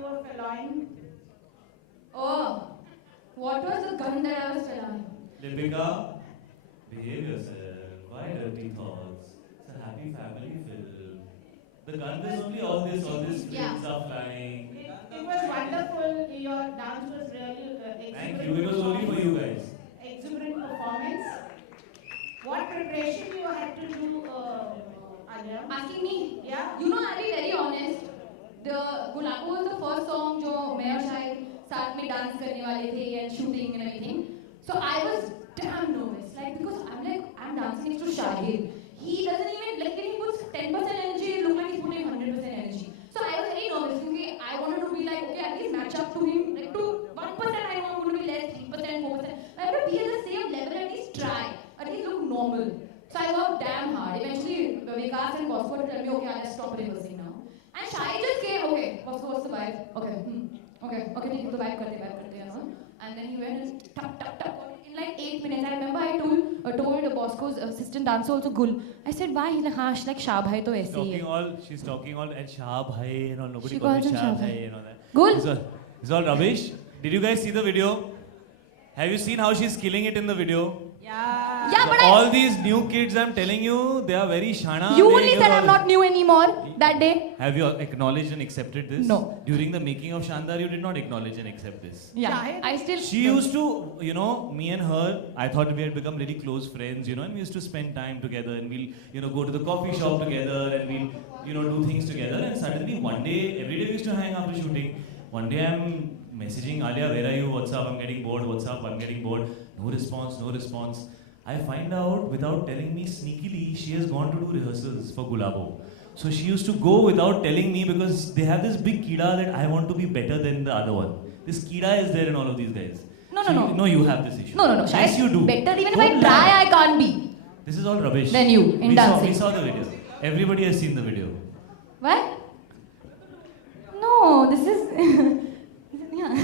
you were following? Oh, what was the gun that I was following? Lipika, behave yourself. Why dirty thoughts? It's a happy family film. The gun is only all this Yeah. flames are flying. It was wonderful. Your dance was really Thank you. It was only for you guys. exuberant performance. What preparation you had to do, Alia? Asking me? Yeah. You know, I'll be very honest. The Gulabo was the first song जो मैं और शाहिद साथ में dance करने वाले थे and shooting and everything. So I was damn nervous, like because I'm dancing next to Shahid. He doesn't even like when he puts 10% energy, it looks like he's putting 100% energy. So I was very nervous because I wanted to be like, okay, at least match up to him. Like to 1%, I know I'm going to be less, 3%, 4%. I have to be at the same level, at least try, at least look normal. So I worked damn hard. Eventually, Vikas and Bosco would tell me, okay, let's stop rehearsing now. And Shahid just came, okay, what's the vibe? Okay, okay, the vibe karte, you know. And then he went and tuck. In like 8 minutes, I remember I told Bosco's assistant dancer also Gul. I said, why? He's like, हाँ, she's like Shah Bhai to ऐसे ही है. She's talking all and Shah Bhai and all. Nobody She calls calls me him Shah Shah Bhai Bhai. and all that. Gul. It's all rubbish. Did you guys see the video? Have you seen how she's killing it in the video? Yeah, but All these new kids, I'm telling you, they are very shana. you only said I'm not new anymore that day. Have you acknowledged and accepted this? No. During the making of Shandar, you did not acknowledge and accept this. Yeah, Shahid? I still. She used to, you know, me and her, I thought we had become really close friends, you know, and we used to spend time together and we'll, you know, go to the coffee shop together and we'll, you know, do things together. And suddenly one day, every day we used to hang after shooting. One day I'm messaging Alia, where are you? What's up? I'm getting bored. What's up? I'm getting bored. No response. I find out without telling me sneakily, she has gone to do rehearsals for Gulabo. So she used to go without telling me because they have this big kida that I want to be better than the other one. This kida is there in all of these guys. No. No, you have this issue. No. Yes, you do. Better even if Don't I try, lie. I can't be. This is all rubbish. Then you, in dancing. We saw the video. Everybody has seen the video. What? No, this is. Yeah.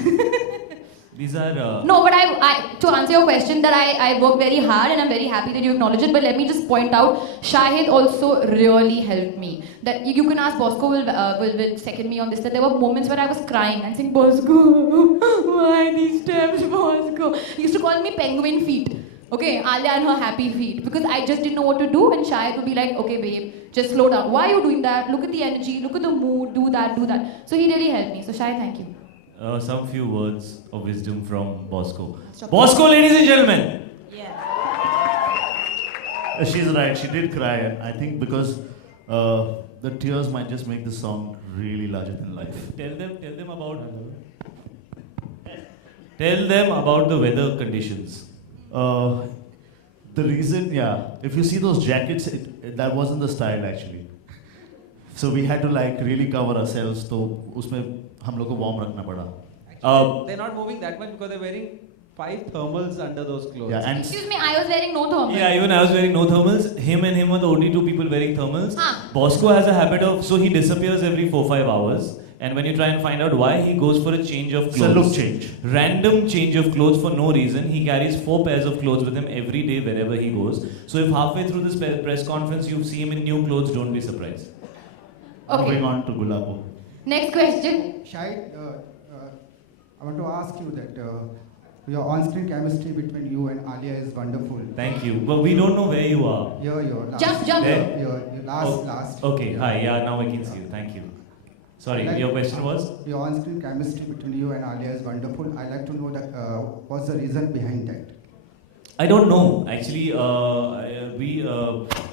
These are. No, but I to answer your question, that I work very hard and I'm very happy that you acknowledge it. But let me just point out, Shahid also really helped me. That you can ask Bosco will second me on this. That there were moments where I was crying and saying, Bosco, why these steps, Bosco? He used to call me penguin feet. Okay, Alia and her happy feet, because I just didn't know what to do, and Shahid would be like, okay babe, just slow down. Why are you doing that? Look at the energy, look at the mood, do that. So he really helped me. So Shahid, thank you. Some few words of wisdom from Bosco. Stop. Bosco, ladies and gentlemen. She's right, she did cry, and I think because the tears might just make the song really larger than life. Tell them about the weather conditions. The reason, if you see those jackets, that wasn't the style actually. So we had to like really cover ourselves, तो उसमें हम लोग को warm रखना पड़ा. They're not moving that much because they're wearing 5 thermals under those clothes. Yeah, and Excuse me, I was wearing no thermal. Yeah, even I was wearing no thermals. Him were the only two people wearing thermals. Huh. Bosco has a habit of, so he disappears every 4-5 hours. And when you try and find out why, he goes for a change of it's a clothes. look change. Random change of clothes for no reason. He carries 4 pairs of clothes with him every day wherever he goes. So if halfway through this press conference you see him in new clothes, don't be surprised. Okay. Moving on to Gulabo. Next question. Shahid, I want to ask you that your on-screen chemistry between you and Alia is wonderful. Thank you. But we don't know where you are. Your last. Jump. There? Your last. Okay, Yeah. hi, yeah, now I can see you. Thank you. Sorry, Like- your question was? Your on-screen chemistry between you and Alia is wonderful. I'd like to know that what's the reason behind that? I don't know. Actually, we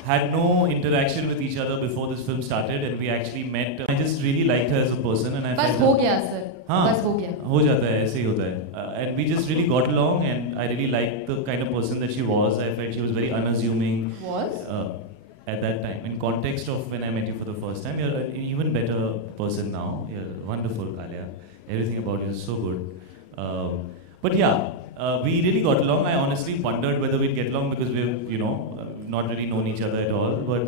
had no interaction with each other before this film started, and we actually met. I just really liked her as a person, and I बस felt हो गया sir. हाँ, बस हो गया. हो जाता है, ऐसे ही होता है. And we just really got along, and I really liked the kind of person that she was. I felt she was very unassuming. Was? At that time, in context of when I met you for the first time, you're an even better person now. You're wonderful, Alia. Everything about you is so good. But yeah, we really got along. I honestly wondered whether we'd get along because we've, not really known each other at all. But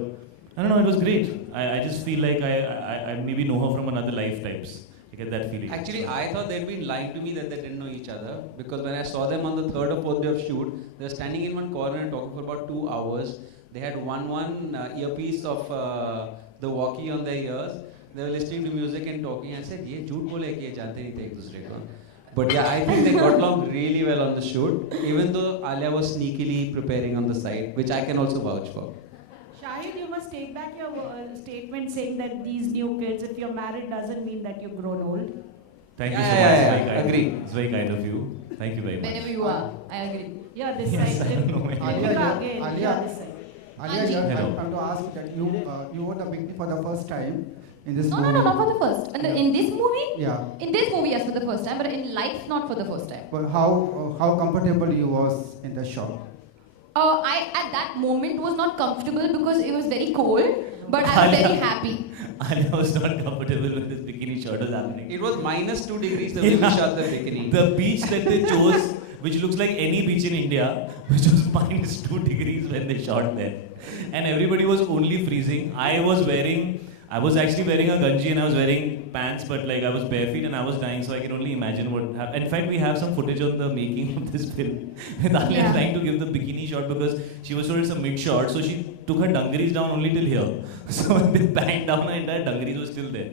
I don't know, it was great. I just feel like I maybe know her from another lifetimes. I get that feeling. Actually, I thought they'd been lying to me that they didn't know each other, because when I saw them on the 3rd or 4th day of shoot, they were standing in one corner and talking for about 2 hours. They had one earpiece of the walkie on their ears. They were listening to music and talking. I said, ये झूठ बोले कि ये जानते नहीं थे एक दूसरे को. But yeah, I think they got along really well on the shoot. Even though Alia was sneakily preparing on the side, which I can also vouch for. Shahid, you must take back your statement saying that these new kids, if you're married, doesn't mean that you've grown old. Thank you Yeah, so yeah, much. yeah, Very kind. agree. It's very kind of you. Thank you very much. Whenever you are, I agree. Yeah, this Yes, side. I know. Alia, Deepika yeah, again. Alia. Yeah, this side. Alia, Anji. I Hello. want to ask that you wore the bikini for the first time in this No, movie. no, no, not for the first. In this movie? Yeah. In this movie, yes, for the first time, but in life, not for the first time. But how comfortable you was in the shot? I at that moment was not comfortable because it was very cold, but I was very happy. Alia was not comfortable when this bikini shot was happening. It was -2 degrees the way we shot the bikini. The beach that they chose, which looks like any beach in India, which was -2 degrees when they shot there. And everybody was only freezing. I was actually wearing a ganji and I was wearing pants, but like I was bare feet and I was dying, so I can only imagine what happened. In fact, we have some footage on the making of this film with Alia Yeah. trying to give the bikini shot because she was told it's a mid shot, so she took her dungarees down only till here. So when they banged down, her entire dungarees was still there.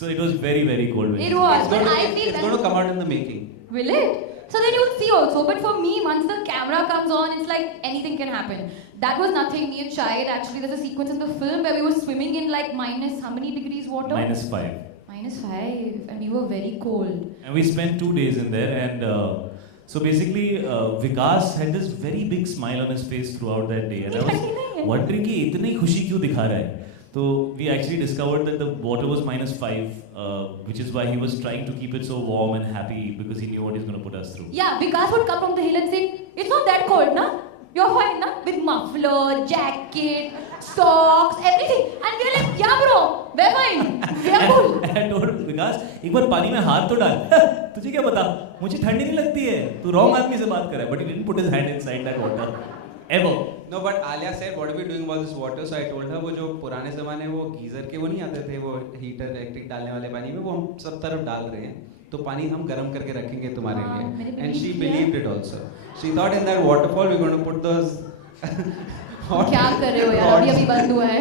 So it was very, very cold. when It she- was, It's but going I to, feel it's going to come out in the making. Will it? So then you'll see also. But for me, once the camera comes on, it's like anything can happen. That was nothing. Me and Shahid, actually, there's a sequence in the film where we were swimming in like minus how many degrees water? -5. -5, and we were very cold. And we spent 2 days in there, and so basically, Vikas had this very big smile on his face throughout that day, and I was wondering कि इतनी खुशी क्यों दिखा रहा है. So we actually discovered that the water was -5, which is why he was trying to keep it so warm and happy because he knew what he's going to put us through. Yeah, Vikas would come from the hill and say, "It's not that cold, na? You're fine, na? With muffler, jacket, socks, everything." And we're like, "Yeah, bro, we're fine. We're cool." And I told Vikas, एक बार पानी में हाथ तो डाल. तुझे क्या पता? मुझे ठंडी नहीं लगती है. तू wrong आदमी से बात कर रहा है. But he didn't put his hand inside that water. Ever. No, but Alia said, "What are we doing about this water?" So I told her, वो जो पुराने ज़माने वो गीज़र के वो नहीं आते थे, वो हीटर इलेक्ट्रिक डालने वाले पानी में, वो हम सब तरफ डाल रहे हैं. तो पानी हम गर्म करके रखेंगे तुम्हारे हाँ, मैंने लिए. And she believe believed it also. She thought in that waterfall we're going to put those. क्या कर रहे हो यार? अभी बंद हुआ है.